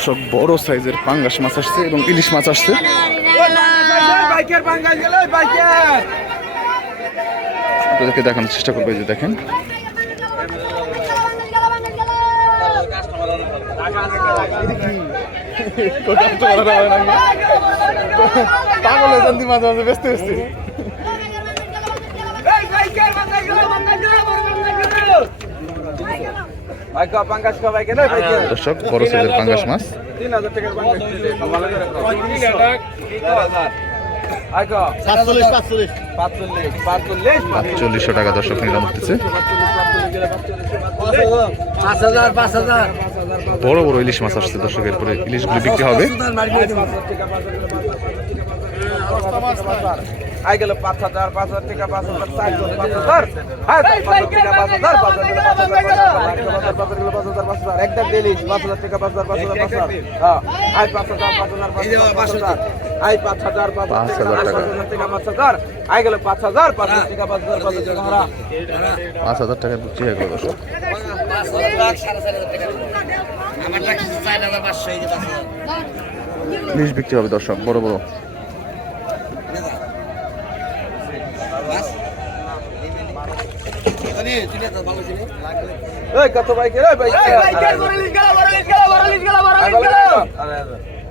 দর্শক বড় সাইজের পাঙ্গাস মাছ আসছে এবং ইলিশ মাছ আসছে। আপনাদেরকে দেখানোর চেষ্টা করব যে দেখেন। পাগল হয়ে যান মাঝে মাঝে ব্যস্ত ব্যস্ত। দর্শক বড় সাইজের পাঙ্গাস মাছ চল্লিশশো টাকা দর্শক নিলাম উঠতেছে বড় বড় ইলিশ মাছ আসছে দর্শক এরপরে ইলিশগুলি বিক্রি হবে আই গেল পাঁচ হাজার পাঁচ হাজার টাকা পাঁচ হাজার চার হাজার পাঁচ হাজার হ্যাঁ পাঁচ হাজার টাকা পাঁচ হাজার পাঁচ হাজার পাঁচ হাজার পাঁচ হাজার পাঁচ হাজার পাঁচ হাজার পাঁচ হাজার একদম দিলিস পাঁচ হাজার টাকা পাঁচ হাজার পাঁচ হাজার পাঁচ হাজার হ্যাঁ আই পাঁচ হাজার পাঁচ হাজার পাঁচ হাজার পাঁচ হাজার আই পাঁচ হাজার পাঁচ হাজার টাকা। পাঁচ হাজার টাকা পাঁচ হাজার আই গেল পাঁচ হাজার পাঁচ হাজার টাকা পাঁচ হাজার পাঁচ হাজার টাকা পাঁচ হাজার টাকা বিক্রি হয়ে গেল দর্শক চার হাজার হাজার বিক্রি হবে দর্শক বড় বড় কত বাইকের? বাইকের।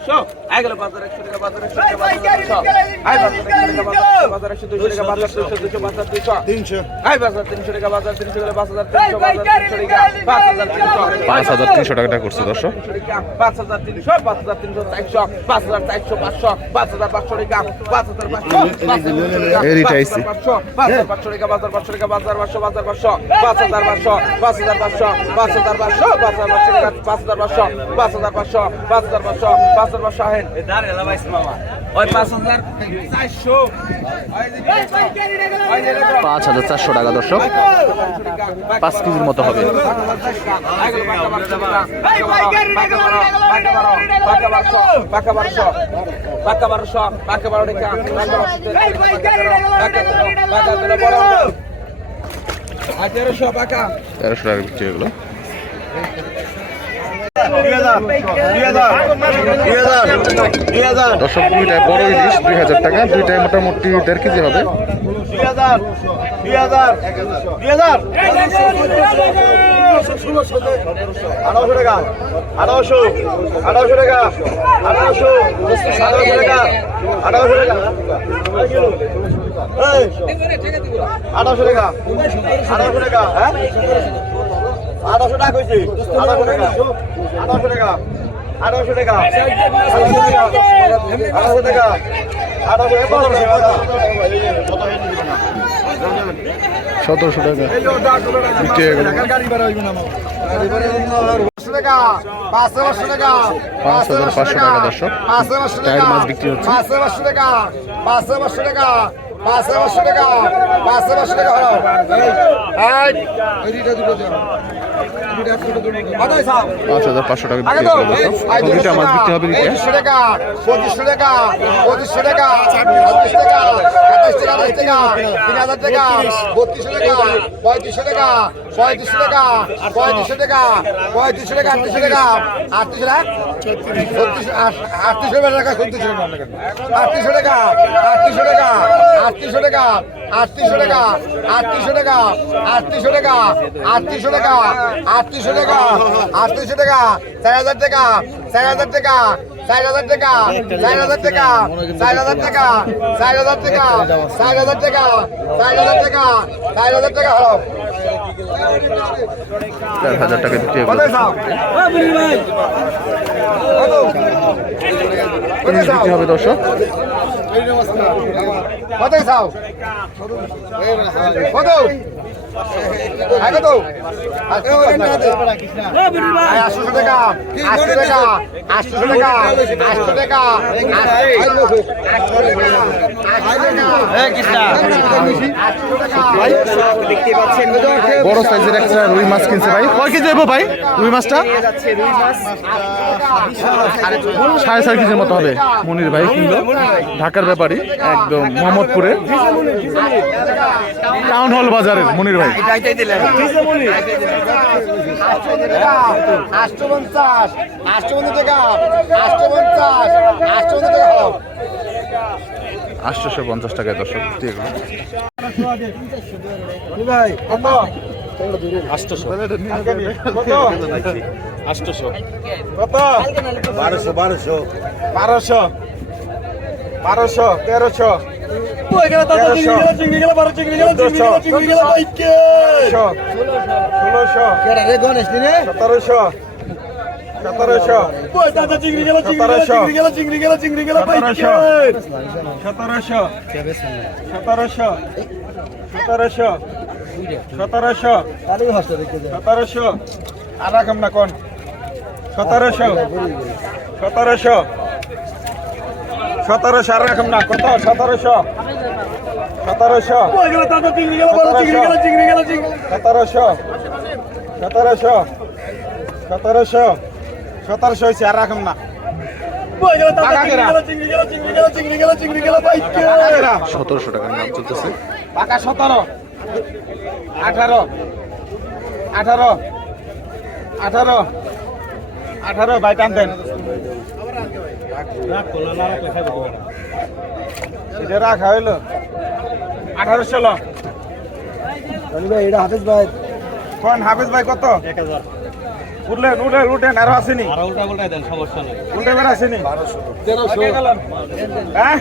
একশো আই গেল পাঁচ হাজার একশো টাকা হাজার একশো টাকা হাজার একশো একশো টাকা পাঁচ হাজার দুশো হাজার দুশো তিনশো আই পাঁচ হাজার তিনশো টাকা হাজার তিনশো গেলে পাঁচ হাজার তিনশো হাজার তিনশো টাকা পাঁচ হাজার তিনশো পাঁচ হাজার তিনশো টাকা করছে দর্শক পাঁচ হাজার তিনশো পাঁচ হাজার তিনশো চারশো পাঁচ হাজার চারশো পাঁচশো পাঁচ হাজার পাঁচশো টাকা পাঁচ হাজার পাঁচশো পাঁচ হাজার পাঁচশো টাকা হাজার পাঁচশো টাকা পাঁচ হাজার পাঁচশো পাঁচ হাজার পাঁচশো পাঁচ হাজার পাঁচশো পাঁচ হাজার পাঁচশো পাঁচ হাজার পাঁচশো পাঁচ হাজার পাঁচশো টাকা পাঁচ হাজার পাঁচশো পাঁচ হাজার পাঁচশো পাঁচ হাজার পাঁচশো পাঁচ হাজার বা শাহেন? পাঁচ হাজার চারশো। টাকা দর্শক। পাঁচ কেজির মতো হবে। তেরোশো টাকা বিক্রি এগুলো। দর্শক দুইটায় বড় ইলিশ দুই হাজার টাকা দুইটায় মোটামুটি দেড় কেজি হবে আঠারোশো টাকা আঠারোশো আঠারোশো টাকা আঠারোশো আঠারোশো টাকা আঠারোশো টাকা আঠারোশো টাকা আঠারোশো টাকা হ্যাঁ আঠারোশো টাকা হয়েছে আঠারোশো টাকা আঠারোশো টাকা আঠারোশো টাকা আঠারোশো টাকা সতেরোশো টাকা পাঁচ হাজার টাকা দর্শক টাকার পাঁচ হাজার পাঁচশো টাকা পাঁচ হাজার পাঁচশো টাকা পাঁচ পাঁচশো টাকা পাঁচ হাজার পাঁচশো টাকা পাঁচ হাজার পাঁচশো টাকা বিক্রি দর্শক এখন দুইটা মাছ বিক্রি হবে দিতে পঁচিশশো টাকা পঁচিশশো টাকা ছাব্বিশ টাকা টাকা আঠাশ টাকা তিন হাজার টাকা বত্রিশশো টাকা পঁয়ত্রিশশো টাকা পঁয়ত্রিশশো টাকা পঁয়ত্রিশশো টাকা পঁয়ত্রিশশো টাকা আটত্রিশশো টাকা আটত্রিশশো টাকা আটত্রিশশো টাকা আটত্রিশশো টাকা আটত্রিশশো টাকা আটত্রিশশো টাকা আটত্রিশশো টাকা আটত্রিশশো টাকা আটত্রিশশো টাকা আটত্রিশশো টাকা আটত্রিশশো টাকা আটত্রিশশো টাকা চার হাজার টাকা চার হাজার টাকা চার হাজার টাকা চার হাজার টাকা চার হাজার টাকা চার হাজার টাকা চার হাজার টাকা চার হাজার টাকা চার হাজার টাকা হলো চার হাজার টাকা বিক্রি হয়ে গেলো ইলিশ বিক্রি হবে দর্শক কত চাও কত? আগে তো। আটশো টাকা। আটশো টাকা। আটশো টাকা। আটশো টাকা। বড় সাইজের একটা রুই মাছ কিনছে ভাই। কয় কেজি দেবো ভাই রুই মাছটা? সাড়ে চার কেজির মতো হবে। মনির ভাই কিনলো। ঢাকার ব্যাপারী। একদম মোহাম্মদপুরের টাউন হল বাজারের মনির আটশোশো পঞ্চাশ টাকায় দর্শক বারোশো। বারোশো। বারোশো তেরোশো। সতেরোশো সতেরোশো আর রাখম না কোন সতেরোশো সতেরোশো আর রাখম না কত সতেরোশো সতেরোশো সতেরোশো সতেরোশো সতেরোশো সতেরোশো হয়েছে আর রাখম না সতেরোশো টাকার নাম চলতেছে পাকা সতেরো আঠারো আঠারো আঠারো আঠারো বাই টান দেন রাখা হইল আঠারো ষোলো ভাই এটা হাফেজ ভাই। কোন হাফেজ ভাই কত? এক হাজার। উঠলেন উঠলেন উঠেন আরও আসেনি? হ্যাঁ?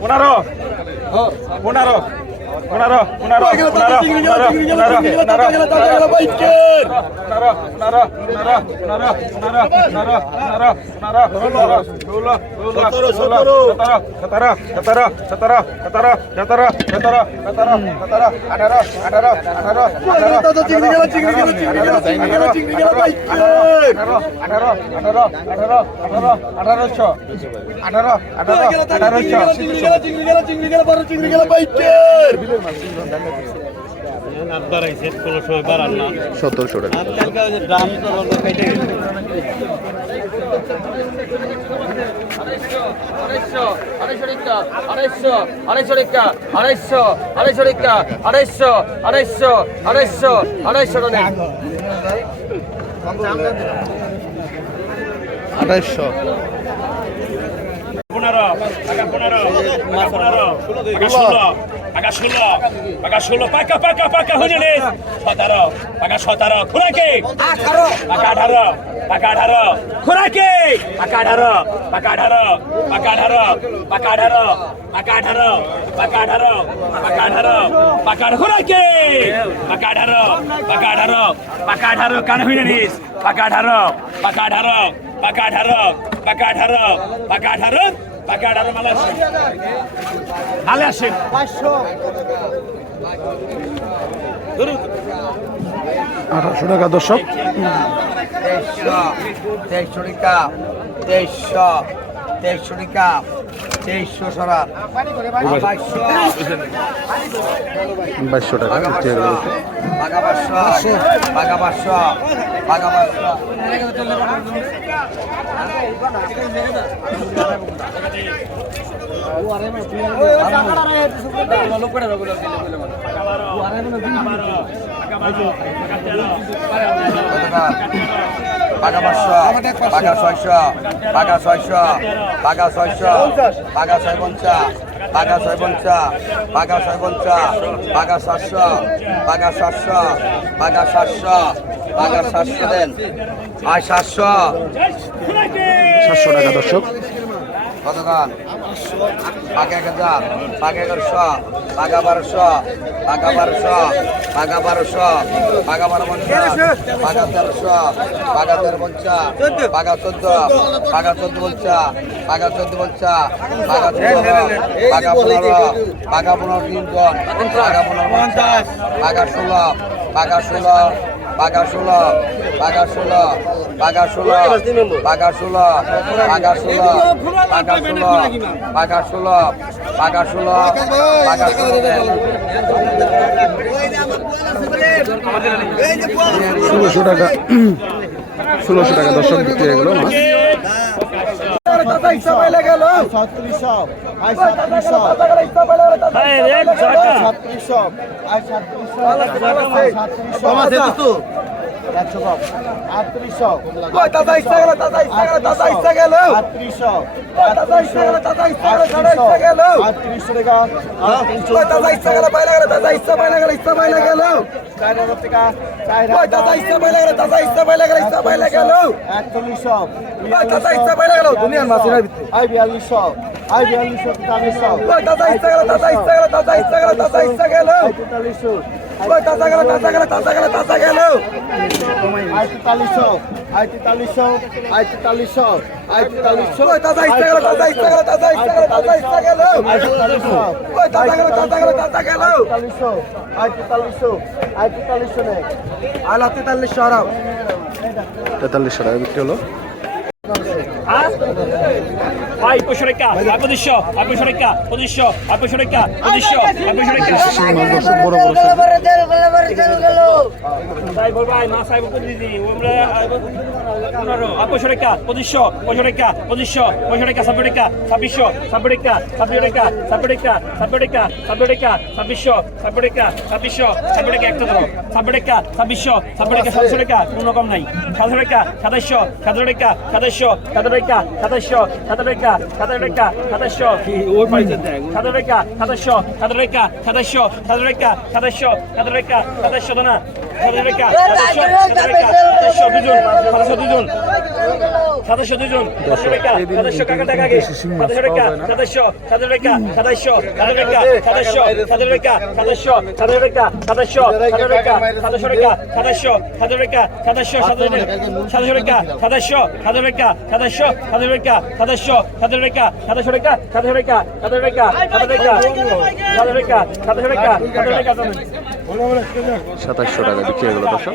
পনেরো? হ্যাঁ। পনেরো পনেরো পনেরো পনেরো পনেরো পনেরো পনেরো ষোলো ষোলো ষোলো ষোলো সতেরো সতেরো সতেরো সতেরো সতেরো সতেরো সতেরো সতেরো আঠারো আঠারো আঠারো আঠারো আঠারো আঠারো আঠারো আঠারো আঠারো আঠারোশো আঠারো আঠারো আঠারোশো সতেরোশো টাকা আড়াইশো আড়াইশো সতেরোশো টাকা। আড়াইশো পনেরো পনেরো। পনেরো। ষোলো। পাকা ষোলো পাকা ষোলো পাকা পাকা পাকা হয়ে সতেরো পাকা সতেরো খোরাকে আঠারো পাকা আঠারো পাকা আঠারো খোরাকে পাকা আঠারো পাকা আঠারো পাকা আঠারো পাকা আঠারো পাকা আঠারো পাকা আঠারো পাকা আঠারো পাকা খোরাকে পাকা আঠারো পাকা আঠারো পাকা আঠারো কান হয়ে নিস পাকা আঠারো পাকা আঠারো পাকা আঠারো পাকা আঠারো পাকা আঠারো মালে আসেন মালে আসেন আঠারোশো টাকা দর্শক। তেইশশো তেইশশো টাকা তেইশশো তেইশশো টিকা তেইশশো সরাত বাইশশো। টাকা পাকা পাঁচশো পাঁচশো পাঁচশো পাকা পাঁচশো পাকা ছয়শো পাকা ছয়শো পাকা ছয়শো পাকা ছয় পঞ্চাশ পাকা ছয় পঞ্চাশ পাকা ছয় পঞ্চাশ পাকা সাতশো পাকা সাতশো পাকা সাতশো পাকা সাতশো দেন। আর সাতশো। সাতশো টাকা দর্শক। কতক্ষণ পাকা এক হাজার পাকা এগারোশো বাঘা বারোশো বাঘা বারোশো বাঘা বারোশো বাঘা বারো পঞ্চাশ বাঘা তেরোশো বাঘা তেরো পঞ্চাশ বাঘা চোদ্দ বাঘা চোদ্দ পঞ্চা বাঘা চোদ্দ পঞ্চা বাঘা চোদ্দ বাঘা পনেরো বাঘা পনেরো তিনজন বাঘা পনেরো পঞ্চাশ বাঘা ষোলো বাঘা ষোলো বাঘা ষোলো বাগা ষোলো বাগা ষোলো বাগা ষোলো বাগা ষোলো বাগা ষোলো বাগা ষোলোশো টাকা ষোলোশো টাকা দর্শক বিক্রি হয়ে গেল। মাছ ছত্রিশ দাদা ইচ্ছা গেল দাদা ইচ্ছা গেল দাদা ইচ্ছা গেল দাদা ইচ্ছা গেল দাদা ইচ্ছা গেল দাদা ইচ্ছা গেল দাদা ইচ্ছা গেল বাইরে গেল দাদা ইচ্ছা বাইরে গেল ইচ্ছা বাইরে গেল দাদা ইচ্ছা বাইরে গেল দাদা ইচ্ছা বাইরে গেল ইচ্ছা বাইরে গেল দাদা ইচ্ছা বাইরে গেল দুনিয়ার মাছের দাদা ইচ্ছা গেল দাদা ইচ্ছা গেল দাদা ইচ্ছা গেল দাদা ইচ্ছা গেল ওই তাজা গেল তাজা গেল তাজা গেল তাজা গেল। আই তেতাল্লিশশো আই তেতাল্লিশশো আই তেতাল্লিশশো আই তেতাল্লিশশো ওই তাজা ইচ্ছা গেল তাজা ইচ্ছা গেল তাজা ইচ্ছা গেল তাজা ইচ্ছা গেল। আই তেতাল্লিশশো ওই তাজা গেল তাজা গেল তাজা গেল। তেতাল্লিশশো আই তেতাল্লিশশো আই তেতাল্লিশশো নে আলা তেতাল্লিশশো আরাম তেতাল্লিশশো হলো। ভাই পশুরেখা ভাই পঁচিশশো ভাই পশুরেখা পঁচিশশো ভাই পশুরেখা পঁচিশশো ভাই পশুরেখা পঁচিশশো পশুরেখা পঁচিশশো পশুরেখা সাপড়েখা ছাব্বিশশো সাপড়েখা সাপড়েখা সাপড়েখা সাপড়েখা সাপড়েখা ছাব্বিশশো সাপড়েখা ছাব্বিশশো সাপড়েখা একটা ধরো সাপড়েখা রকম নাই সাতশো টাকা সাতাশশো সাতশো টাকা সাতাশশো সাতশো টাকা সাতশো টাকা সাতাশশো সাতাশ টাকা সাতাশশো সাতাশ টাকা সাতাশশো সাতাশ টাকা সাতাশশো সাতাশ টাকা সাতাশশো না সাতাশ টাকা সাতাশশো দুজন সাতাশশো দুজন সাতাশশো দুজন সাতশো টাকা সাতাশশো কাকা টাকা আগে সাতাশশো টাকা সাতাশশো সাতশো টাকা সাতাশশো সাতশো টাকা সাতাশশো সাতশো টাকা সাতাশশো সাতশো টাকা সাতাশশো সাতশো টাকা সাতাশশো টাকা সাতাশশো সাতশো টাকা সাতাশশো সাতশো টাকা সাতশো টাকা সাতাশশো সাতশো টাকা সাতাশশো সাতশো টাকা সাতাশশো সাতশো টাকা সাতাশশো টাকা সাতশো টাকা সাতশো টাকা সাতশো টাকা সাতশো টাকা সাতশো টাকা সাতশো টাকা সাতাশশো টাকা বিক্রি হয়ে গেলো দর্শক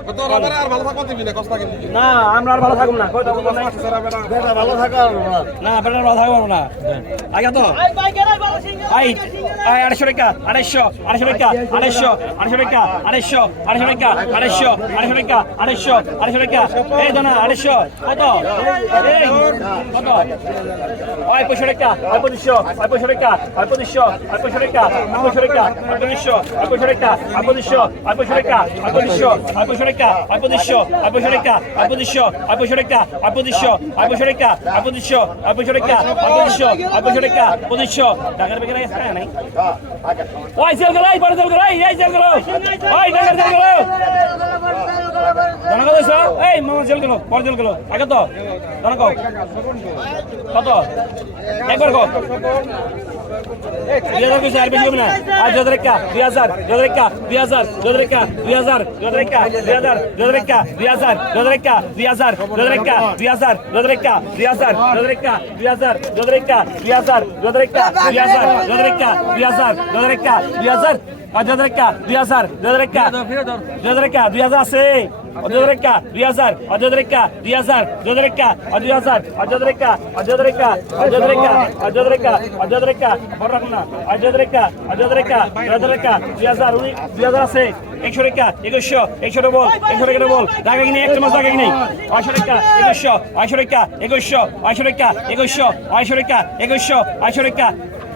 না আমরা আর ভালো থাকুন না ভালো থাকা না। আপনারা ভালো থাকব না। আগে তো। আড়াইশো টাকা আড়াইশো আড়াইশো টাকা আড়াইশো আড়াইশো টাকা আড়াইশো আড়াইশো টাকা আড়াইশো আড়াইশো টাকা আড়াইশো আড়াইশো টাকা। এই দানা আড়াইশো কত? কত? আয় পঁচিশশো টাকা আয় পঁচিশশো আয় পঁচিশশো টাকা আয় পঁচিশশো আয় পঁচিশশো টাকা আয় পঁচিশশো টাকা আয় পঁচিশশো টাকা আয় পঁচিশশো টাকা পঁচিশশো টাকা পঁয়ত্রিশশো পঁয়ত্রিশশো টাকা পঁয়ত্রিশশো পঁয়ত্রিশশো টাকা পঁয়ত্রিশশো পঁয়ত্রিশশো টাকা পঁয়ত্রিশশো পঁয়ত্রিশশো টাকা পঁয়ত্রিশশো পঁয়ত্রিশশো টাকা পঁয়ত্রিশশো টাকার বেকার আছে নাই ওই সেল গেল এই বড় সেল গেল এই সেল গেল ওই টাকার সেল গেল জানা কথা এই মামা সেল গেলো পরে সেল গেলো আগে তো জানা কো কত একবার কো দুই হাজার কইছে বেশি না আর দুই হাজার একা দুই হাজার দুই হাজার একা দুই হাজার দুই হাজার একা দুই হাজার দুই হাজার একা দুই হাজার দুই হাজার একা দুই হাজার দুই হাজার একা দুই হাজার দুই হাজার একা দুই হাজার দুই হাজার একা দুই আর দুই হাজার একা দুই হাজার দুই হাজার একা দুই হাজার একা দুই হাজার আছে অযোধ্যা রেখা দুই হাজার অযোধ্যা রেখা দুই হাজার অযোধ্যা রেখা দুই হাজার অযোধ্যা রেখা অযোধ্যা রেখা অযোধ্যা রেখা অযোধ্যা রেখা অযোধ্যা রেখা বড় রাখুন অযোধ্যা রেখা অযোধ্যা রেখা অযোধ্যা রেখা দুই হাজার উনি দুই হাজার আছে একশো রেখা একুশশো একশো বল একশো রেখা বল টাকা কিনে একটা মাস টাকা কিনে আড়াইশো রেখা একুশশো আড়াইশো রেখা একুশশো আড়াইশো রেখা একুশশো আড়াইশো রেখা একুশশো আড়াইশো রেখা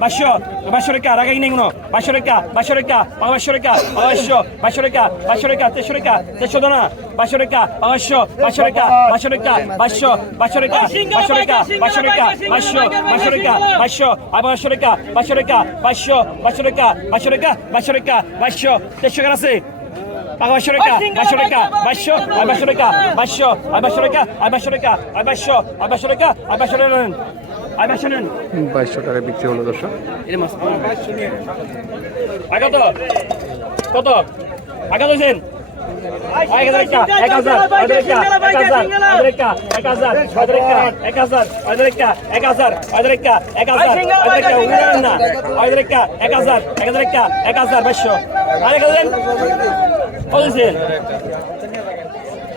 বাইশশো বাইশশো রেখা রাগাই নেই কোনো বাইশশো রেখা বাইশশো রেখা বাইশশো রেখা বাইশশো বাইশশো রেখা বাইশশো রেখা তেইশশো রেখা তেইশশো দানা বাইশশো রেখা বাইশশো বাইশশো রেখা বাইশশো রেখা বাইশশো বাইশশো রেখা বাইশশো রেখা বাইশশো রেখা বাইশশো বাইশশো রেখা বাইশশো আর বাইশশো রেখা বাইশশো রেখা বাইশশো বাইশশো রেখা বাইশশো রেখা বাইশশো রেখা বাইশশো তেইশশো কেন আছে বাইশশো রেখা বাইশশো রেখা বাইশশো আর বাইশশো রেখা বাইশশো আর বাইশশো টাকায় বিক্রি হলো দর্শক আগে কত আগে তোছেন এক হাজার বাইশশো আরেক হাজার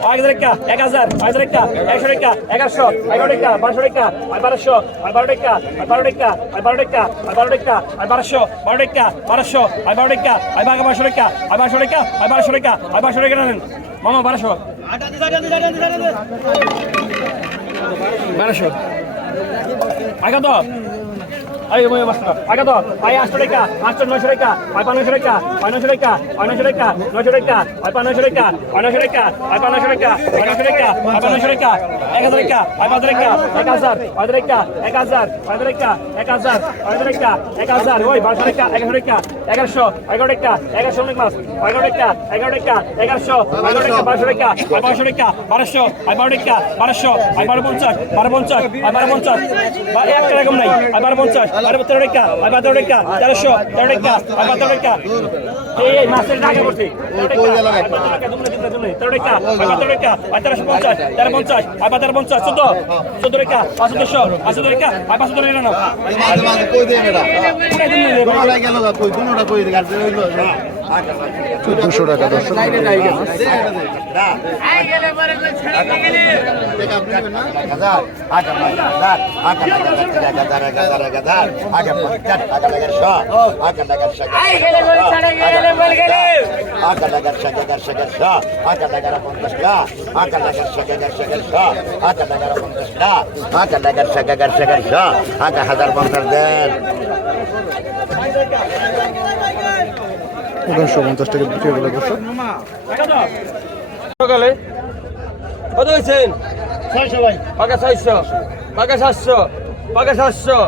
এক একটা এক হাজার হাজার একটা একশো টাকা এগারোশো এগারো টাকা বারোশো টাকা আর বারোশো আর বারো টাকা আর বারো টাকা আর বারো টাকা আর বারো টাকা আর বারোশো টাকা টাকা টাকা টাকা টাকা টাকা তো আরে আটশো টাকা আটশো নয়শো টাকা আই পাঁচশো টাকা পাঁচশো টাকা পাঁচশো টাকা নয়শো টাকা আই পাঁচশো টাকা পাঁচশো আই পাঁচশো টাকা পাঁচশো আই পাঁচশো টাকা এক হাজার টাকা আই পাঁচ টাকা এক হাজার পাঁচ এক হাজার পাঁচ এক হাজার পাঁচ টাকা এক হাজার ওই বারোশো টাকা এগারোশো টাকা এগারোশো এগারো টাকা এগারোশো অনেক মাস এগারো টাকা এগারো টাকা এগারোশো এগারো টাকা বারোশো টাকা আই বারোশো টাকা বারোশো বারো বারোশো আই বারো পঞ্চাশ বারো পঞ্চাশ আই বারো পঞ্চাশ এক টাকা কম নাই আই বারো পঞ্চাশ বারো তেরো টাকা আই বারো টাকা তেরোশো তেরো টাকা আই বারো টাকা এই এই মাসের টাকা করছি। তেরো টাকা বারো টাকা আই তেরোশো পঞ্চাশ তেরো পঞ্চাশ আই বারো পঞ্চাশ চোদ্দ চোদ্দ টাকা পাঁচ চোদ্দশো পাঁচ চোদ্দ টাকা আই পাঁচ চোদ্দ টাকা মাঝে কই দেন এটা। কোনটা কই কোনটা দুশো টাকা দর্শক হাজার পঞ্চাশ দেন পনেরোশো পঞ্চাশ টাকা বিক্রি সকালে? কত হয়েছেন? পাকা ছয়শো পাকা সাতশো পাকা সাতশো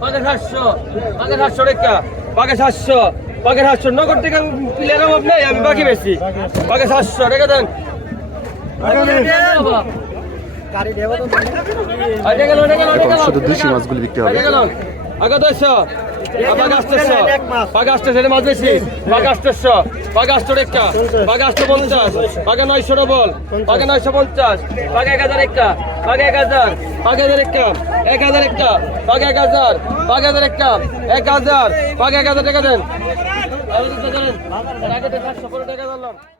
পাকা সাতশো পাকা সাতশো রেখা পাকা সাতশো পাকা সাতশো। নগদ টাকা প্লেয়ার অভাব নেই আমি বাকি বেশি পাকা সাতশো রেখে দেন। গেল মাছগুলি বিক্রি হবে। আগে গেল আগে দশশো পাকা আষ্টশো পাকা আষ্টশো মাছ বেশি পাকা আষ্ট পঞ্চাশ পাকা নয়শো ডবল পাকা নয়শো পঞ্চাশ পাকা এক হাজার একটা পাকা এক হাজার একটা এক হাজার একটা পাকা এক হাজার একটা এক হাজার পাকা এক হাজার টাকা দেন টাকা